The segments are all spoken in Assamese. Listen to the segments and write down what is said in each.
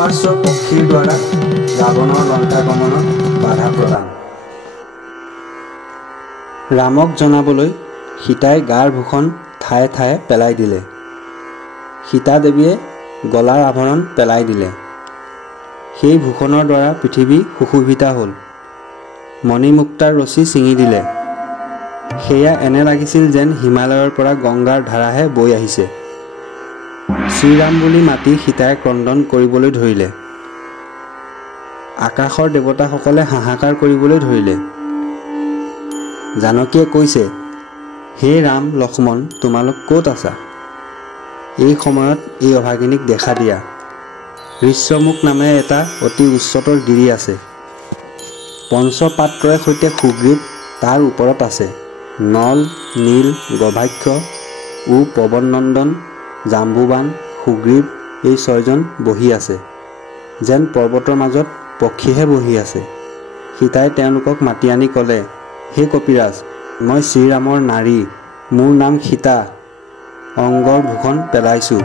সুপাৰ্শ্ব পক্ষীৰ দ্বাৰা ৰাৱণৰ লংকাগমনত বাধা প্ৰদান। ৰামক জনাবলৈ সীতাই গাৰ ভূষণ ঠায়ে ঠায়ে পেলাই দিলে। সীতা দেৱীয়ে গলাৰ আভৰণ পেলাই দিলে। সেই ভূষণৰ দ্বাৰা পৃথিৱী সুশোভিতা হ'ল। মণিমুক্তাৰ ৰছী ছিঙি দিলে। সেয়া এনে লাগিছিল যেন হিমালয়ৰ পৰা গংগাৰ ধাৰাহে বৈ আহিছে। শ্ৰীৰাম বুলি মাতি সীতাই ক্ৰন্দন কৰিবলৈ ধৰিলে। আকাশৰ দেৱতাসকলে হাহাকাৰ কৰিবলৈ ধৰিলে। জানকীয়ে কৈছে, হে ৰাম লক্ষ্মণ, তোমালোক ক'ত আছা? এই সময়ত এই অভাগিনীক দেখা দিয়া। ঋষ্যমুখ নামেৰে এটা অতি উচ্চতৰ গিৰি আছে। পঞ্চপাত্ৰৰে সৈতে সুগ্ৰীৱ তাৰ ওপৰত আছে। নল, নীল, গভাক্ষ, পৱননন্দন, জাম্বুবান, সুগ্ৰীৱ এই ছয়জন বহি আছে। যেন পৰ্বতৰ মাজত পক্ষীহে বহি আছে। সীতাই তেওঁলোকক মাতি আনি ক'লে, হে কপিৰাজ, মই শ্ৰীৰামৰ নাৰী, মোৰ নাম সীতা। অংগৰ ভূষণ পেলাইছোঁ।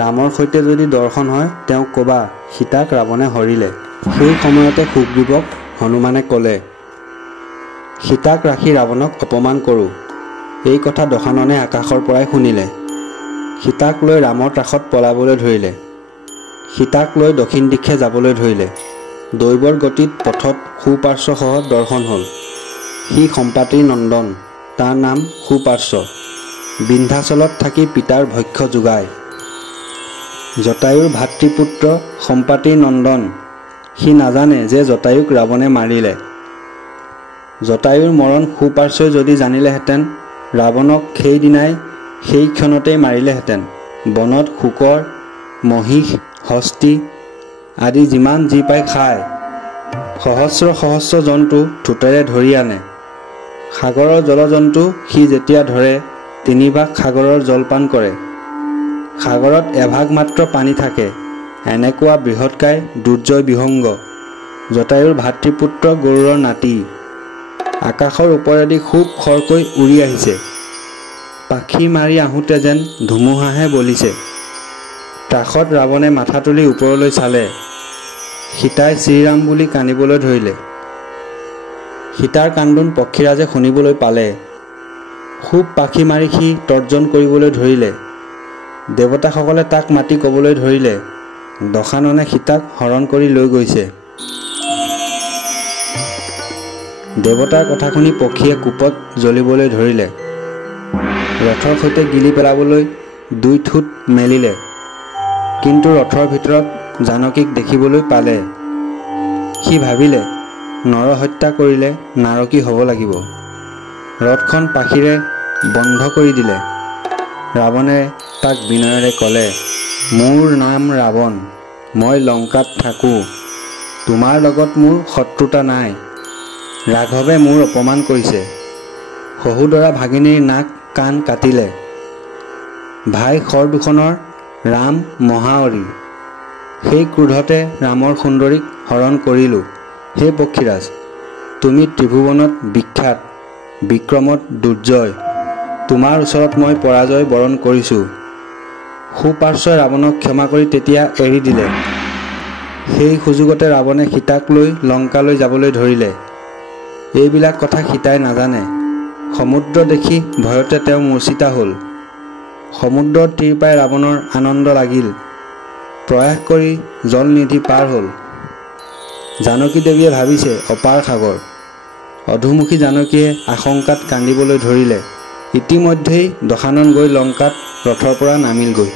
ৰামৰ সৈতে যদি দৰ্শন হয় তেওঁক ক'বা, সীতাক ৰাৱণে হৰিলে। সেই সময়তে সুগ্ৰীৱক হনুমানে ক'লে, সীতাক ৰাখি ৰাৱণক অপমান কৰোঁ। এই কথা দশাননে আকাশৰ পৰাই শুনিলে। সীতাক লৈ ৰামৰ ত্ৰাসত পলাবলৈ ধৰিলে। সীতাক লৈ দক্ষিণ দিশে যাবলৈ ধৰিলে। দৈবৰ গতিত পথত সুপাৰ্শ্বসহ দৰ্শন হ'ল। সি সম্পাতিৰ নন্দন, তাৰ নাম সুপাৰ্শ্ব। বিন্ধ্যাচলত থাকি পিতাৰ ভক্ষ্য যোগায়। জটায়ুৰ ভাতৃপুত্ৰ সম্পাতিৰ নন্দন। সি নাজানে যে জটায়ুক ৰাৱণে মাৰিলে। জটায়ুৰ মৰণ সুপাৰ্শ্বই যদি জানিলেহেঁতেন, ৰাৱণক সেইদিনাই সেই ক্ষণতেই মাৰিলেহেঁতেন। বনত শুকৰ, মহিষ, হস্তি আদি যিমান যি পাই খায়। সহস্ৰ সহস্ৰ জন্তু ঠোঁটেৰে ধৰি আনে। সাগৰৰ জলজন্তু সি যেতিয়া ধৰে, 3 ভাগ সাগৰৰ জলপান কৰে। সাগৰত এভাগ মাত্ৰ পানী থাকে। এনেকুৱা বৃহৎকায় দুৰ্জয় বিহংগ। জটায়ুৰ ভাতৃপুত্ৰ গৰুড়ৰ নাতি। আকাশৰ ওপৰেদি খুব খৰকৈ উৰি আহিছে। পাখি মাৰি আহোঁতে যেন ধুমুহাহে বলিছে। ত্ৰাসত ৰাৱণে মাথা তুলি ওপৰলৈ চালে। সীতাই শ্ৰীৰাম বুলি কান্দিবলৈ ধৰিলে। সীতাৰ কান্দোন পক্ষীৰাজে শুনিবলৈ পালে। খুব পাখি মাৰি সি তৰ্জন কৰিবলৈ ধৰিলে। দেৱতাসকলে তাক মাতি ক'বলৈ ধৰিলে, দশাননে সীতাক হৰণ কৰি লৈ গৈছে। দেৱতাৰ কথা শুনি পক্ষীয়ে কোপত জ্বলিবলৈ ধৰিলে। ৰথৰ সৈতে গিলি পেলাবলৈ 2 ঠোট মেলিলে। কিন্তু ৰথৰ ভিতৰত জানকীক দেখিবলৈ পালে। সি ভাবিলে, নৰহত্যা কৰিলে নাৰকী হ'ব লাগিব। ৰথখন পাখিৰে বন্ধ কৰি দিলে। ৰাৱণে তাক বিনয়েৰে ক'লে, মোৰ নাম ৰাৱণ, মই লংকাত থাকোঁ। তোমাৰ লগত মোৰ শত্ৰুতা নাই। ৰাঘৱে মোৰ অপমান কৰিছে। শহুদৰা ভাগিনীৰ নাক কাণ কাটিলে। ভাই খৰদূষণৰ ৰাম মহাঅৰি। সেই ক্ৰোধতে ৰামৰ সুন্দৰীক হৰণ কৰিলোঁ। হে পক্ষীৰাজ, তুমি ত্ৰিভুৱনত বিখ্যাত, বিক্ৰমত দুৰ্জয়। তোমাৰ ওচৰত মই পৰাজয় বৰণ কৰিছোঁ। সুপাৰ্শ্বই ৰাৱণক ক্ষমা কৰি তেতিয়া এৰি দিলে। সেই সুযোগতে ৰাৱণে সীতাক লৈ লংকালৈ যাবলৈ ধৰিলে। এইবিলাক কথা সীতাই নাজানে। সমুদ্ৰ দেখি ভয়তে তেওঁ মূৰ্ছিতা হ'ল। সমুদ্ৰৰ তীৰ পাই ৰাৱণৰ আনন্দ লাগিল। প্ৰয়াস কৰি জলনিধি পাৰ হ'ল। জানকী দেৱীয়ে ভাবিছে অপাৰ সাগৰ। অধুমুখী জানকীয়ে আশংকাত কান্দিবলৈ ধৰিলে। ইতিমধ্যেই দশানন গৈ লংকাত ৰথৰ পৰা নামিলগৈ।